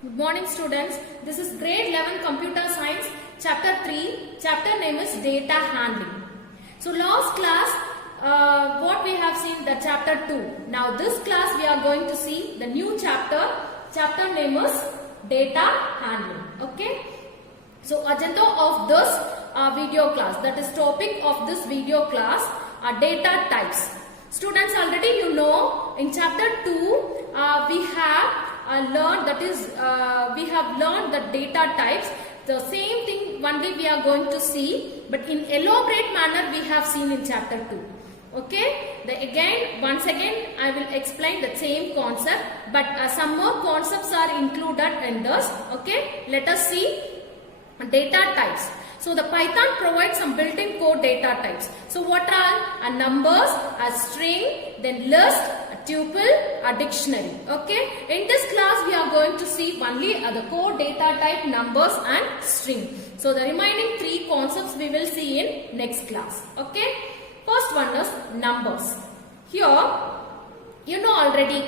Good morning students. This is grade 11 computer science chapter 3. Chapter name is data handling. So last class what we have seen the chapter 2. Now this class we are going to see the new chapter. Chapter name is data handling. Okay. So agenda of this video class, that is topic of this video class are data types. Students, already you know in chapter 2 we have learned, that is we have learned the data types. The same thing only we are going to see, but in elaborate manner we have seen in chapter 2. Okay, once again I will explain the same concept, but some more concepts are included in this. Okay, let us see data types. So the Python provides some built-in code data types. So what are numbers, a string, then list, a tuple, a dictionary. Okay. In this class we are going to see only the code data type, numbers and string. So the remaining three concepts we will see in next class. Okay. First one is numbers. Here you know already.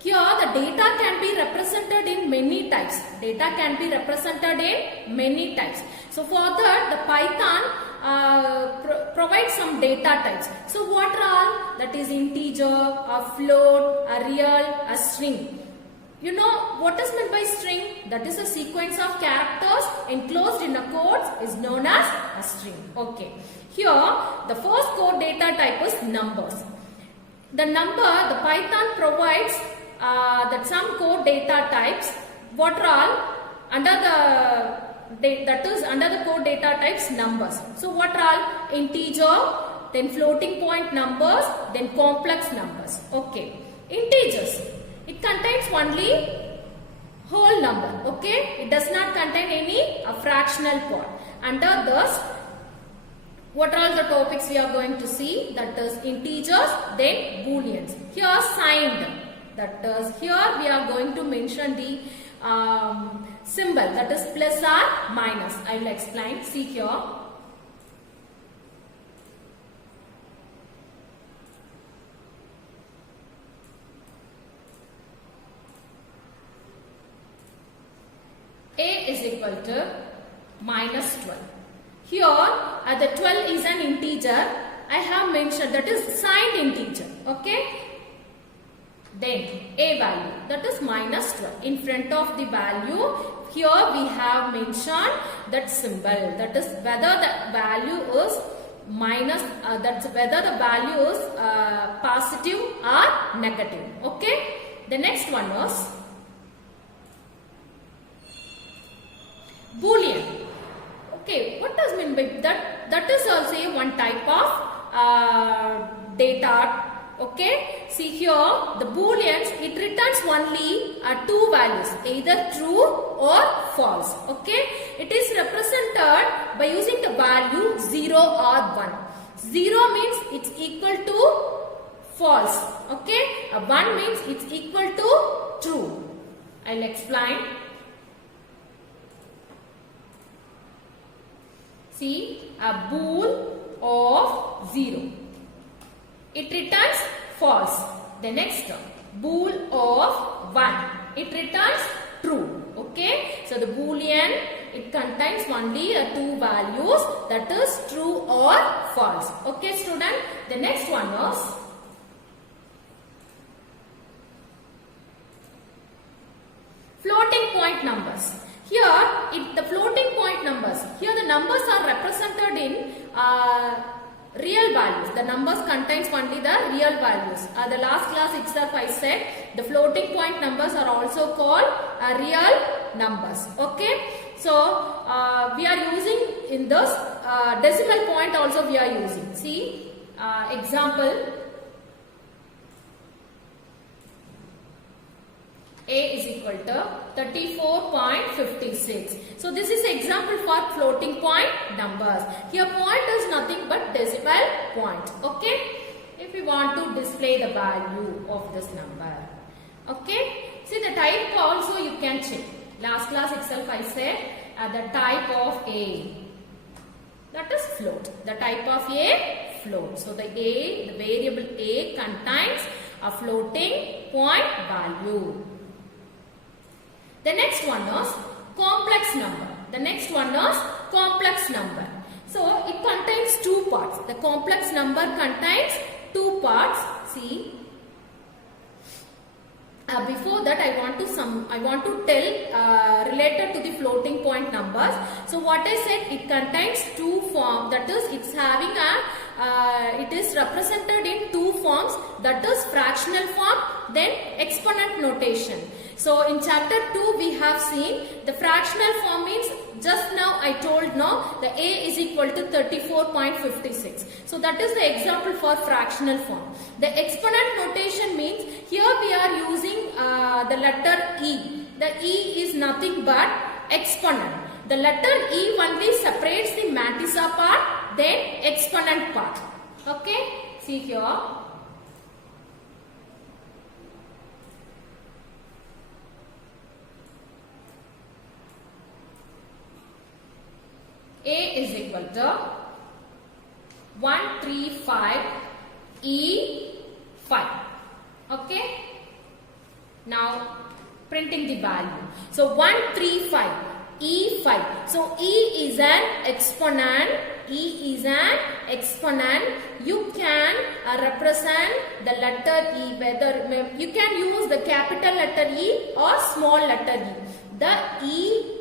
Here the data can be represented in many types. Data can be represented in many types. So for that the Python provides some data types. So what are all? That is integer, a float, a real, a string. You know what is meant by string? That is a sequence of characters enclosed in a code is known as a string. Okay. Here the first code data type is numbers. The Python provides that some code data types. What are all? Under the code data types numbers. So what are all? Integer, then floating point numbers, then complex numbers. Okay. Integers. It contains only whole number. Okay. It does not contain any fractional part. Under this, what are all the topics we are going to see? That is integers, then booleans. Here signed. That is, here we are going to mention the symbol, that is plus or minus. I will explain. See here. A is equal to minus 12. Here the 12 is an integer. I have mentioned that is signed integer. Okay. Then a value, that is minus 12. In front of the value, here we have mentioned that symbol, that is whether the value is minus, that's whether the value is positive or negative. Okay. The next one was boolean. Okay, what does mean by that? That is also one type of data. Okay, see here the booleans, it returns only two values, either true or false. Okay, it is represented by using the value 0 or 1. 0 means it's equal to false. Okay, 1 means it's equal to true. I'll explain. See, a bool of 0. It returns false. The next term, bool of 1. It returns true. Okay. So the boolean, it contains only two values, that is true or false. Okay student. The next one is floating point numbers. Here the floating point numbers. Here the numbers are represented in real values. The numbers contains only the real values. The last class itself I said the floating point numbers are also called real numbers. Okay. So we are using in this decimal point also we are using. See example. A is equal to 34.56. So this is example for floating point numbers. Here point is nothing but decimal point. Okay. If we want to display the value of this number. Okay. See the type also you can check. Last class itself I said the type of A. That is float. The type of A, float. So the variable A contains a floating point value. The next one is complex number. The next one is complex number. So it contains two parts. The complex number contains two parts. See. Before that, I want to tell related to the floating point numbers. So what I said, it contains two forms. That is, it's having it is represented in two forms. That is fractional form, then exponent notation. So in chapter 2 we have seen the fractional form means, just now I told now the A is equal to 34.56. So that is the example for fractional form. The exponent notation means here we are using the letter E. The E is nothing but exponent. The letter E only separates the mantissa part, then exponent part. Okay, see here. A is equal to 135 E5. Okay. Now printing the value. So 135 E5. So E is an exponent. E is an exponent. You can represent the letter E, whether you can use the capital letter E or small letter E.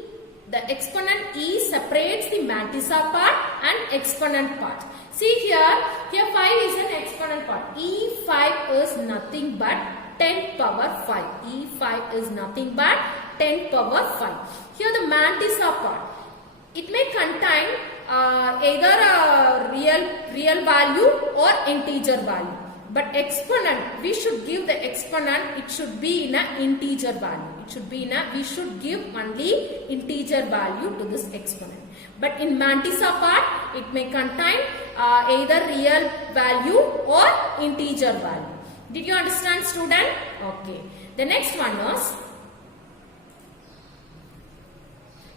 The exponent E separates the mantissa part and exponent part. See here 5 is an exponent part. E5 is nothing but 10 power 5. E5 is nothing but 10 power 5. Here the mantissa part. It may contain either a real value or integer value. But exponent, we should give the exponent, it should be in an integer value. It should be we should give only integer value to this exponent. But in mantissa part, it may contain either real value or integer value. Did you understand, student? Okay. The next one is,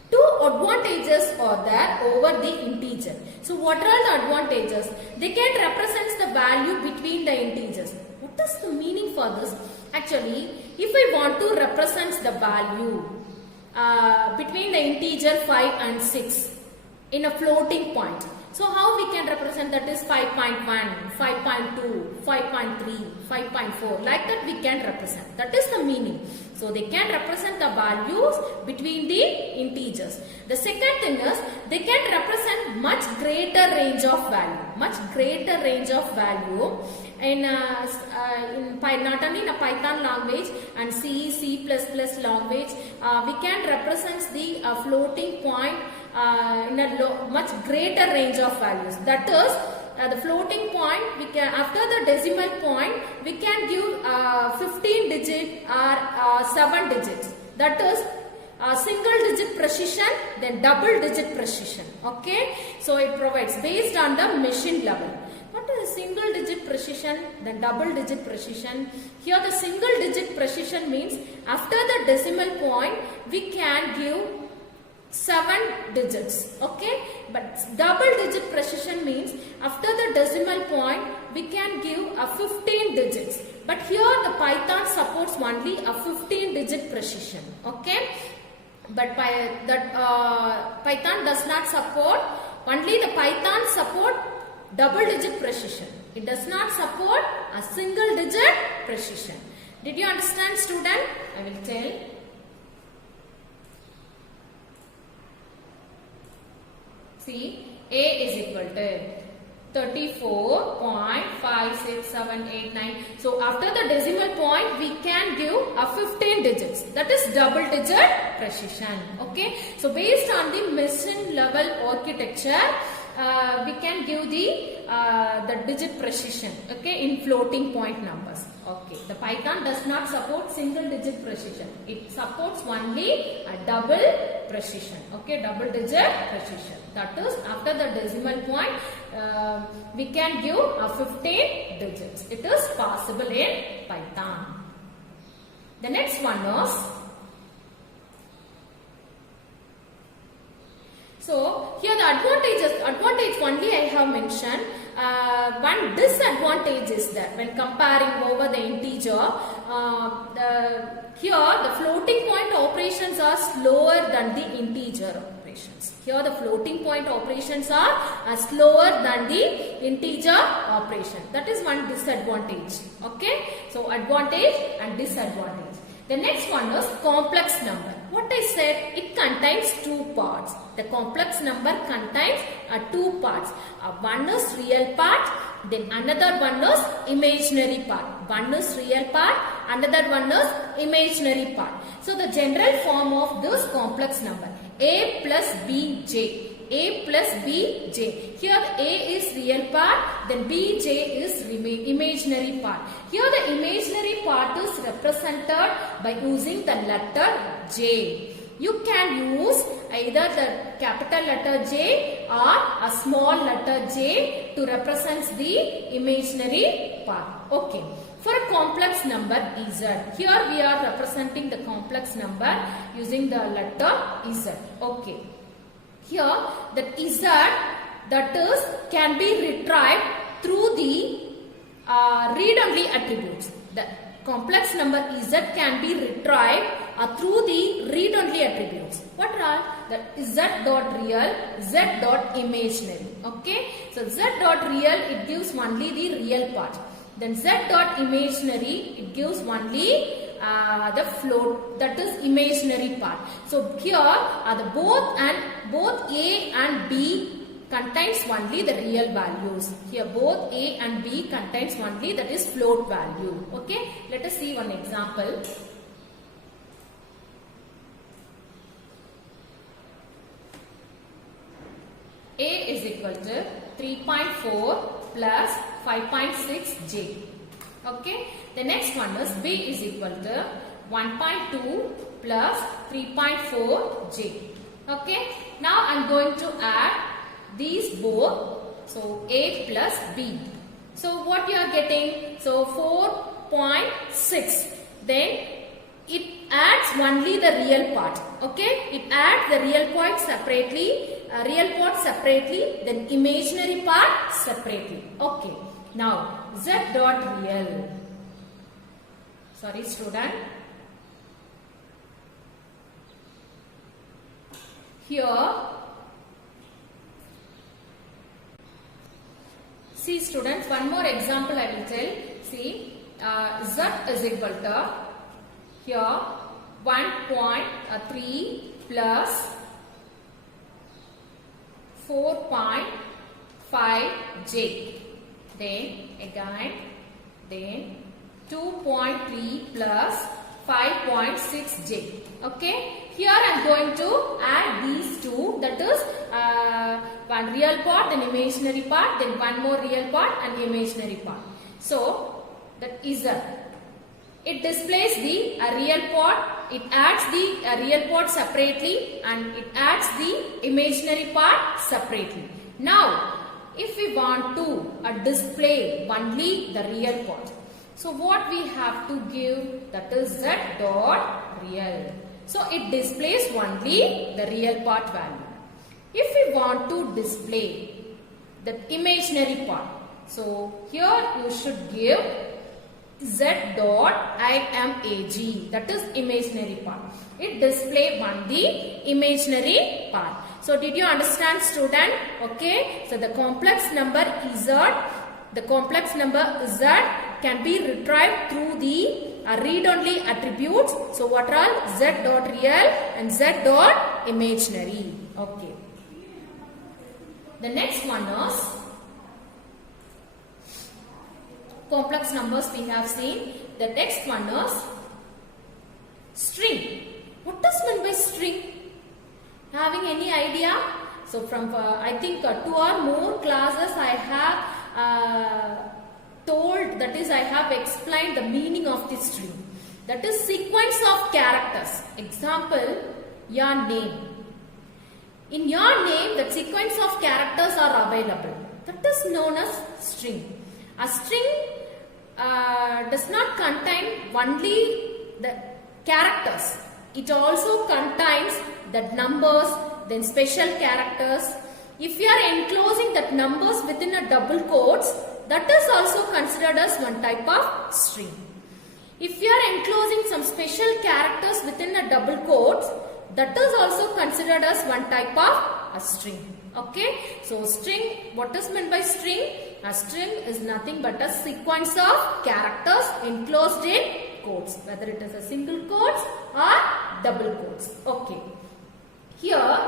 two advantages are there over the integer. So what are the advantages? They can represent the value between the integers. What is the meaning for this? Actually, if I want to represent the value between the integer 5 and 6 in a floating point. So how we can represent that is 5.1, 5.2, 5.3, 5.4. Like that we can represent. That is the meaning. So they can represent the values between the integers. The second thing is they can represent much greater range of value. Much greater range of value in not only in a Python language and C, C++ language. We can represent the floating point in a much greater range of values. That is, the floating point, we can, after the decimal point, we can give 15 digit or 7 digits. That is single digit precision, then double digit precision. Okay, so it provides based on the machine level. What is single digit precision, then double digit precision? Here the single digit precision means after the decimal point we can give 7 digits. Okay, but double digit precision means after the decimal point we can give a 15 digits. But here the Python supports only a 15 digit precision. Okay, but Python does not support, only the Python support double digit precision. It does not support a single digit precision. Did you understand, student? I will tell. See, A is equal to 34.56789. So after the decimal point we can give a 15 digits. That is double digit precision. Okay. So based on the machine level architecture, we can give the digit precision, okay, in floating point numbers. Okay, the Python does not support single digit precision. It supports only a double precision. Okay, double digit precision. That is, after the decimal point, we can give a 15 digits. It is possible in Python. The next one is, so here the advantage only I have mentioned. one disadvantage is that when comparing over the integer, here the floating point operations are slower than the integer operations. Here the floating point operations are slower than the integer operation. That is one disadvantage. Okay. So advantage and disadvantage. The next one is complex number. What I said, it contains two parts. The complex number contains two parts. One is real part, then another one is imaginary part. One is real part, another one is imaginary part. So the general form of this complex number, a plus bj. A plus bj. Here a is real part, then bj is imaginary part. Here the imaginary part is represented by using the letter j. You can use either the capital letter j or a small letter j to represent the imaginary part. Okay. For a complex number z, here we are representing the complex number using the letter z. Okay. Here that z, that is, can be retrieved through the read-only attributes. The complex number z can be retrieved through the read-only attributes. What are that? Z dot real, z dot imaginary. Okay. So z dot real, it gives only the real part. Then z dot imaginary, it gives only the float, that is imaginary part. So here the both a and b contains only the real values. Here both a and b contains only, that is float value. Okay. Let us see one example. A is equal to 3.4 plus 5.6j. Okay. The next one is b is equal to 1.2 plus 3.4j. Okay. Now I am going to add these both. So a plus b. So what you are getting? So 4.6. Then it adds only the real part. Okay. It adds the real part separately. Then imaginary part separately. Okay. Now z dot real. Sorry student. Here, see students, one more example I will tell. See, z is equal to here 1.3 plus 4.5j. Then again, then 2.3 plus 5.6j. Okay. Here I am going to add these two. That is one real part, then imaginary part, then one more real part and imaginary part. So that is it displays the real part. It adds the real part separately and it adds the imaginary part separately. Now, if we want to display only the real part, so what we have to give, that is z dot real. So it displays only the real part value. If we want to display the imaginary part, so here you should give z dot imag, that is imaginary part. It displays only imaginary part. So did you understand student? Okay. So the complex number z, the complex number z can be retrieved through the read-only attributes. So what are all? Z dot real and z dot imaginary. Okay. The next one is complex numbers we have seen. The next one is string. What does mean by string? Having any idea? So from I think 2 or more classes I have told, that is I have explained the meaning of this string. That is sequence of characters. Example, your name. In your name, the sequence of characters are available. That is known as string. A string does not contain only the characters. It also contains the numbers, then special characters. If you are enclosing that numbers within a double quotes, that is also considered as one type of string. If you are enclosing some special characters within a double quotes, that is also considered as one type of a string. Okay. So string, what is meant by string? A string is nothing but a sequence of characters enclosed in quotes, whether it is a single quotes or double quotes. Okay. Here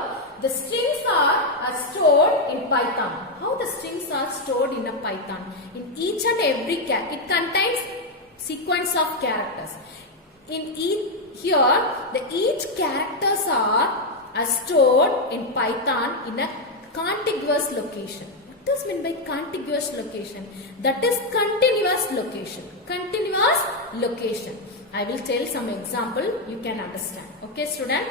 the strings are stored in Python. How the strings are stored in a Python? In each and every it contains sequence of characters. In each characters are stored in Python in a contiguous location. What does mean by contiguous location? That is continuous location. Continuous location. I will tell some example, you can understand. Okay, student?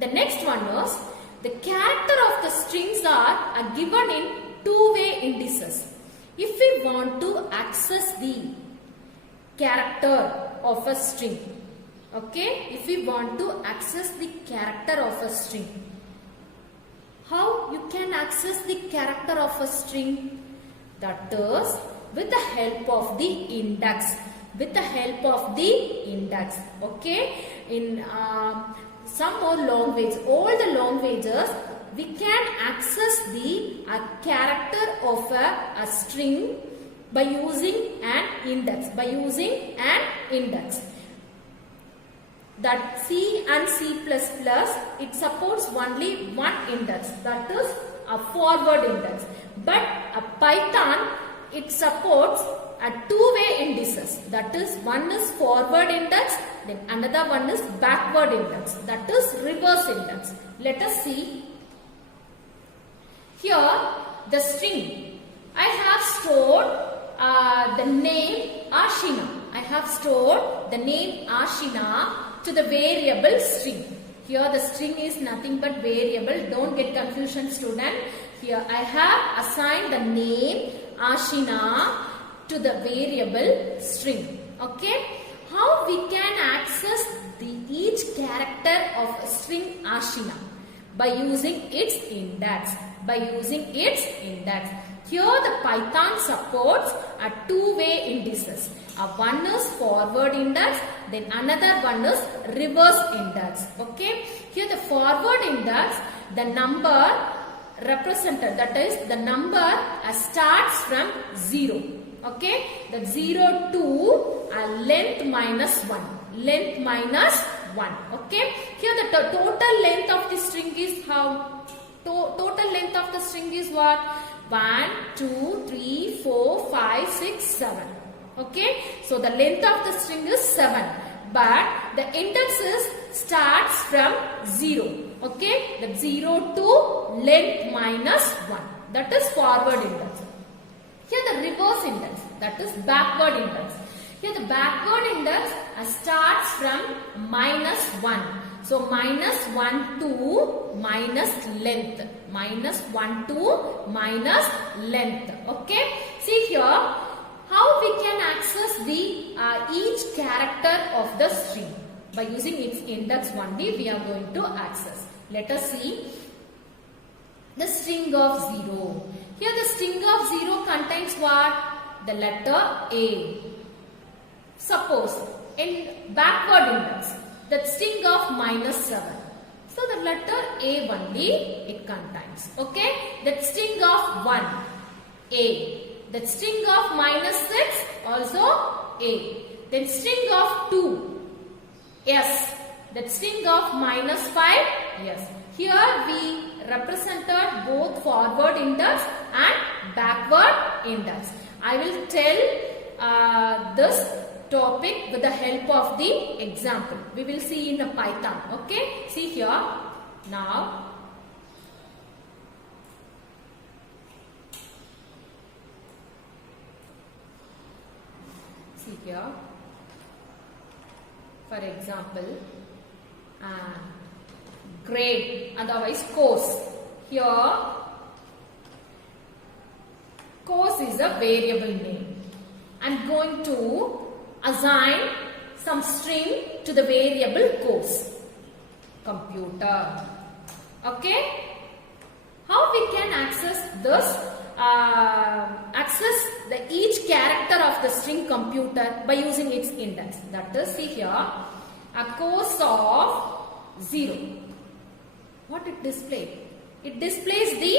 The next one is, the character of the strings are given in two-way indices. If we want to access the character of a string, okay, if we want to access the character of a string, how you can access the character of a string? That is with the help of the index. With the help of the index. Okay. In some more language, all the languages, we can access the character of a string by using an index. By using an index. That C and C++, it supports only one index, that is a forward index. But a Python, it supports a two-way indices, that is one is forward index, then another one is backward index, that is reverse index. Let us see. Here the string, I have stored the name Ashina. I have stored the name Ashina to the variable string. Here the string is nothing but variable. Don't get confusion, student. Here I have assigned the name Ashina to the variable string. Okay. How we can access each character of a string Ashina? By using its index. By using its index. Here the Python supports a two-way indices. One is forward index, then another one is reverse index. Okay. Here the forward index, the number represented, that is the number starts from 0. Okay. That 0 to length minus 1. Length minus 1. Okay. Here the total length of the string is how? Total length of the string is what? 1, 2, 3, 4, 5, 6, 7. Okay. So the length of the string is 7. But the index starts from 0. Okay. That 0 to length minus 1. That is forward index. Here the reverse index. That is backward index. Here the backward index starts from minus 1. So minus 1 to minus length. Minus 1 to minus length. Okay. See here how we can access the each character of the string. By using its index only we are going to access. Let us see the string of 0. Here the string of 0 contains what? The letter A. Suppose in backward index, the string of minus 7. So the letter A only it contains. Okay. That string of 1, A. That string of minus 6 also A. Then string of 2, S. That string of minus 5, yes. Here we represented both forward index and backward index. I will tell this topic with the help of the example. We will see in a Python. Okay. See here. Now. See here. For example, grade, otherwise course. Here, course is a variable name. I am going to assign some string to the variable course. Computer. Okay. How we can access this? Access each character of the string computer by using its index. That is, see here, a course of 0. What it displays? It displays the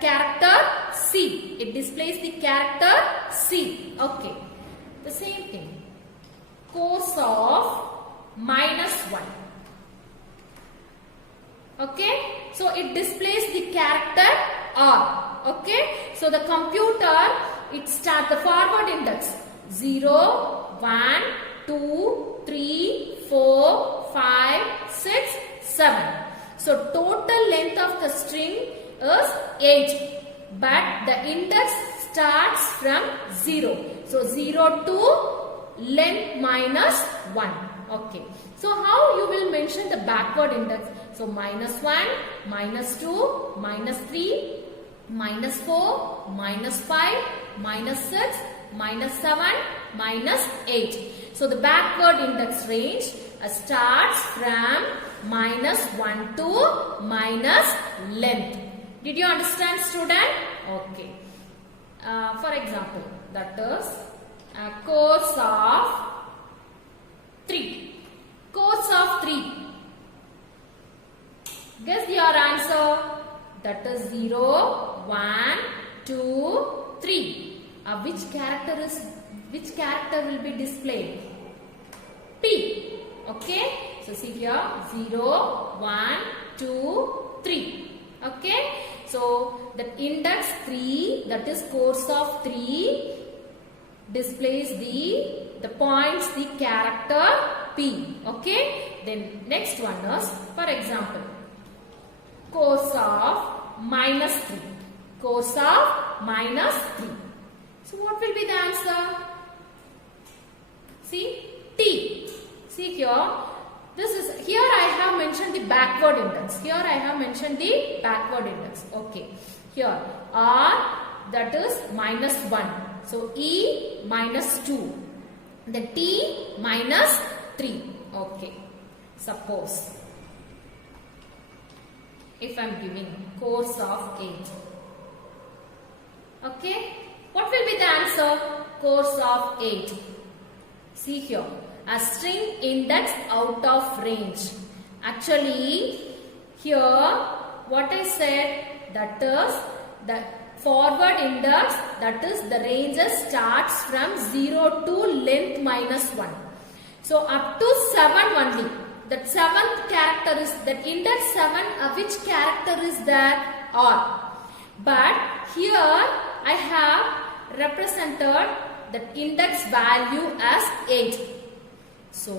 character C. It displays the character C. Okay. The same thing. Course of -1. Okay. So it displays the character R. Okay. So the computer, it starts the forward index 0, 1, 2, 3, 4, 5, 6, 7. So total length of the string is 8. But the index starts from 0. So 0 to length -1. Okay. So how you will mention the backward index? So -1, -2, -3, -4, -5, -6, -7, -8. So the backward index range starts from -1 to length. Did you understand, student? Okay. For example, that is a course of 3. Course of 3. Guess your answer. That is 0, 1, 2, 3. Which character will be displayed? P. Okay. So see here 0, 1, 2, 3. Okay. So the index 3, that is course of 3, displays the points, the character P. Okay. Then next one is, for example, course of -3. Course of -3. So what will be the answer? See, T. See here. Here I have mentioned the backward index. Here I have mentioned the backward index. Okay. Here R, that is -1. So E -2. The T -3. Okay. Suppose if I am giving course of 8. Okay. What will be the answer? Course of 8. See here. A string index out of range. Actually, here what I said, that is the forward index, that is the range starts from 0 to length -1. So up to 7 only. That 7th character is, that index 7, which character is there? R. But here I have represented the index value as 8. So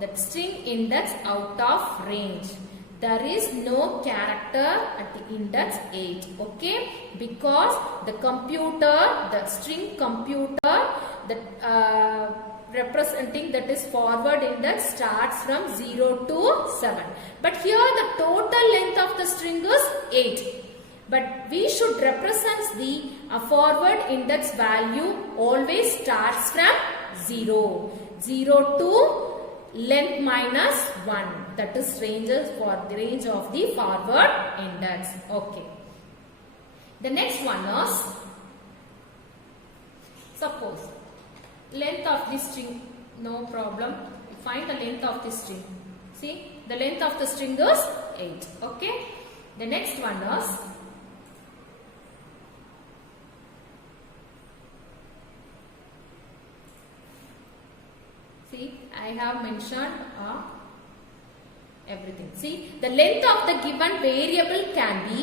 that string index out of range. There is no character at the index 8. Okay. Because the computer, the string computer, that representing, that is forward index, starts from 0 to 7. But here the total length of the string is 8. But we should represent the forward index value always starts from 0. 0 to length -1. That is ranges for the range of the forward index. Okay. The next one is, suppose length of the string, no problem. Find the length of the string. See, the length of the string is 8. Okay. The next one is, see, I have mentioned everything. See, the length of the given variable can be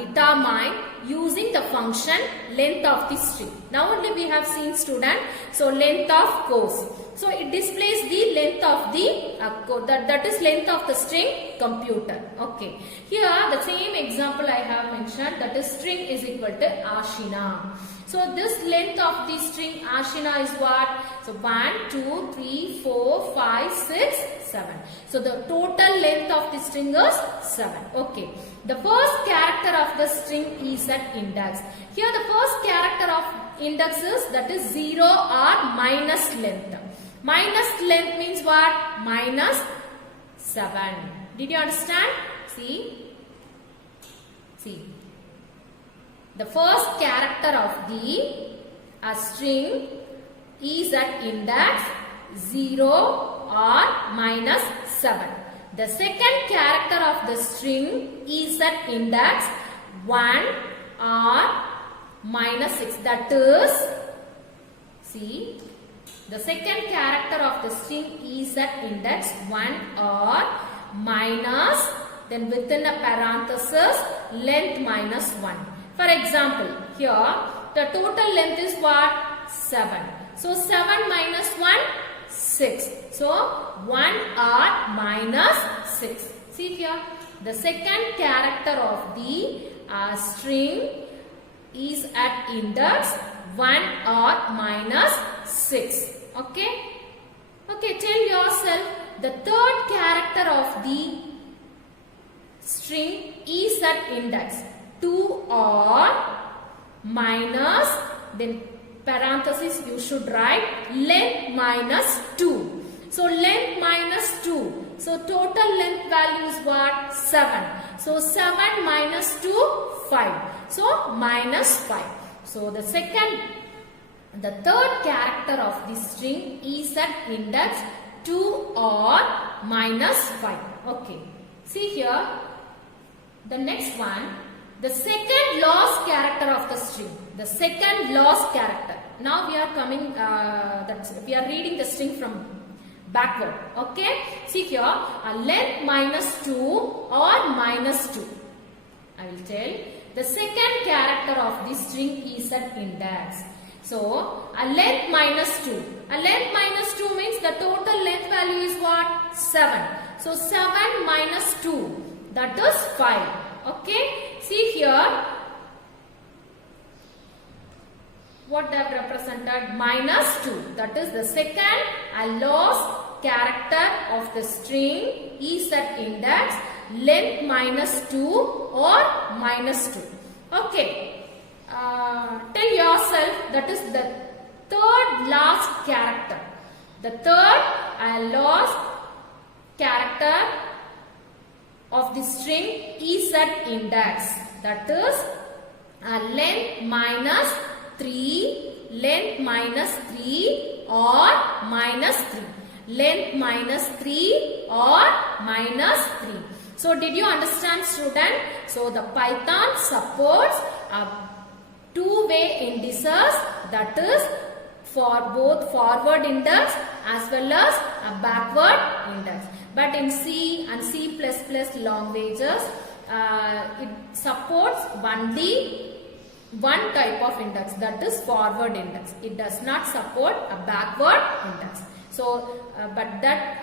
determined using the function length of the string. Now only we have seen, student. So length of course. So it displays the length of the that is length of the string computer. Okay. Here the same example I have mentioned, that is string is equal to Ashina. So this length of the string Ashina is what? So 1, 2, 3, 4, 5, 6, 7. So the total length of the string is 7. Okay. The first character of the string is at index. Here the first character of index is, that is 0 or minus length. Minus length means what? -7. Did you understand? See See, the first character of the string is at index 0 or minus 7. The second character of the string is at index 1 or minus 6. That is, see, the second character of the string is at index 1 or minus, then within a parenthesis, length minus 1. For example, here the total length is what? 7. So 7 minus 1, 6. So 1 or minus 6. See here, the second character of the string is at index 1 or minus 6. Okay? Okay, tell yourself the third character of the string is at index 2 or minus, then parenthesis you should write length minus 2. So length minus 2. So total length value is what? 7. So 7 minus 2, 5. So minus 5. So the third character of the string is at index 2 or minus 5. Okay. See here, the next one, the second lost character of the string. The second lost character. Now we are coming, we are reading the string from backward. Okay. See here, length minus 2 or minus 2. I will tell. The second character of this string is at index. So, a length minus 2. A length minus 2 means the total length value is what? 7. So, 7 minus 2. That is 5. Okay. See here. What I have represented? Minus 2. That is the second lost character of the string is at index length minus 2 or minus 2. Okay. Tell yourself that is the third last character. The third lost character of the string is at index. That is length minus 3, length minus 3 or minus 3. Length minus 3 or minus 3. So did you understand, student? So the Python supports two-way indices, that is for both forward index as well as a backward index. But in C and C++ languages, it supports only one type of index, that is forward index. It does not support a backward index. So, but that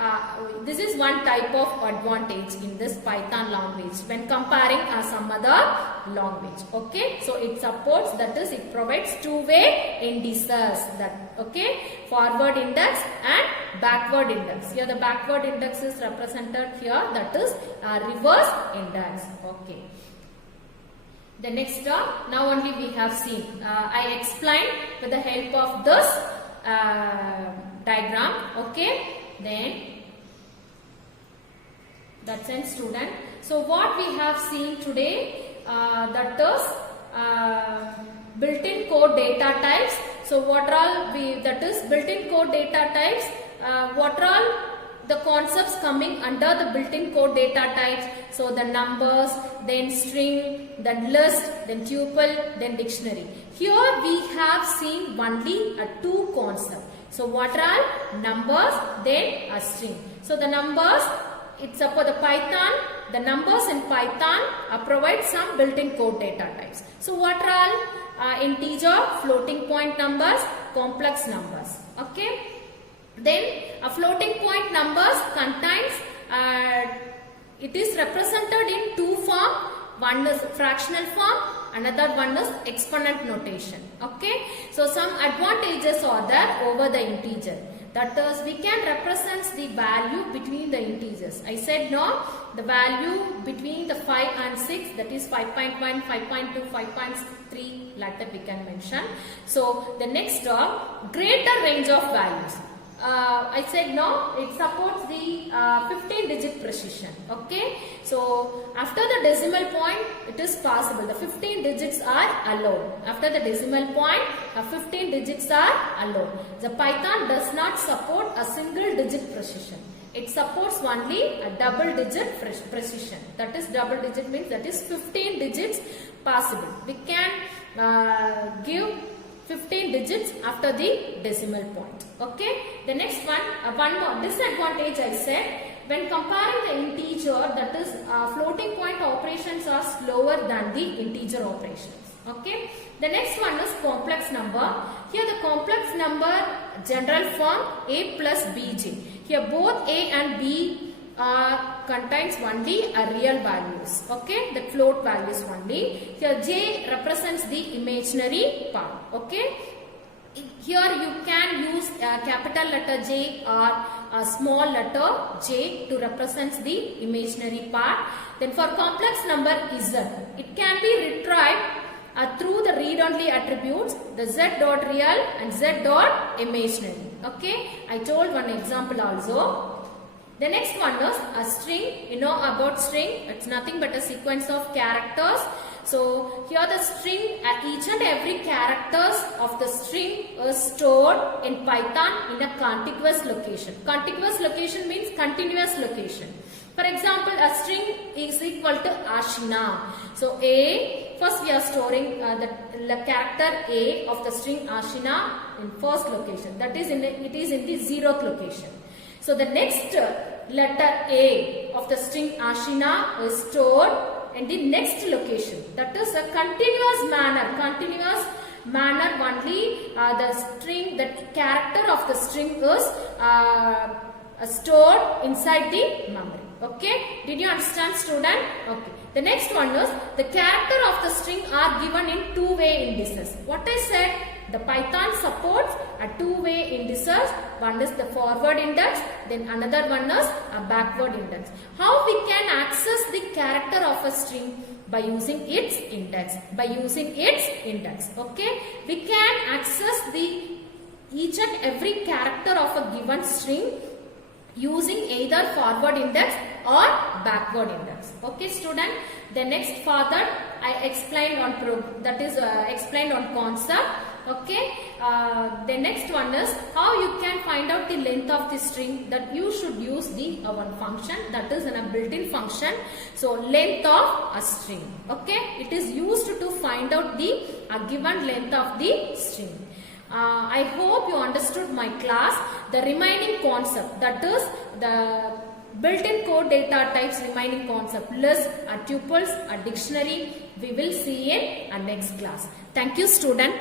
this is one type of advantage in this Python language when comparing some other language. Okay, so it supports, that is, it provides two-way indices. That okay, forward index and backward index. Here the backward index is represented here. That is reverse index. Okay. The next term, now only we have seen. I explained with the help of this diagram. Okay, then that's it, student. So what we have seen today, that is built-in code data types. So what are all that is built-in code data types? What are all the concepts coming under the built-in code data types? So the numbers, then string, then list, then tuple, then dictionary. Here we have seen only two concepts. So what are all? Numbers, then a string. So the numbers, it's for the Python, the numbers in Python provide some built-in code data types. So what are all? Integer, floating point numbers, complex numbers. Okay. Then a floating point numbers contains, it is represented in two forms. One is fractional form, another one is exponent notation. Okay. So some advantages are there over the integer. That is, we can represent the value between the integers. I said no, the value between the 5 and 6, that is 5.1, 5.2, 5.3, like that we can mention. So the next greater range of values. I said no, it supports the 15 digit precision. Okay, so after the decimal point it is possible, the 15 digits are allowed. After the decimal point 15 digits are allowed. The Python does not support a single digit precision. It supports only a double digit precision. That is, double digit means that is 15 digits possible. We can give 15 digits after the decimal point. Okay. The next one, one more disadvantage I said. When comparing the integer, that is floating point operations are slower than the integer operations. Okay. The next one is complex number. Here the complex number general form a plus bj. Here both a and b contains only a real values. Okay, the float values only. Here j represents the imaginary part. Okay, here you can use capital letter J or a small letter j to represent the imaginary part. Then for complex number z, it can be retrieved through the read-only attributes, the z dot real and z dot imaginary. Okay, I told one example also. The next one is a string. You know about string, it's nothing but a sequence of characters. So here the string, each and every characters of the string is stored in Python in a contiguous location. Contiguous location means continuous location. For example, a string is equal to Ashina. So A, first we are storing the character A of the string Ashina in first location. That is, it is in the 0th location. So the next letter A of the string Ashina is stored in the next location. That is a continuous manner only the string, the character of the string is stored inside the memory. Okay, did you understand, student? Okay. The next one is the character of the string are given in two-way indices. What I said, the Python supports a two-way indices. One is the forward index, then another one is a backward index. How we can access the character of a string? By using its index. Okay, we can access the each and every character of a given string using either forward index or backward index. Okay, student. The next further I explained on explained on concept. Okay. The next one is how you can find out the length of the string. That you should use the one function, that is a built-in function. So length of a string. Okay. It is used to find out the given length of the string. I hope you understood my class. The remaining concept, that is the built-in code data types remaining concept, list, a tuples, a dictionary, we will see in our next class. Thank you, student.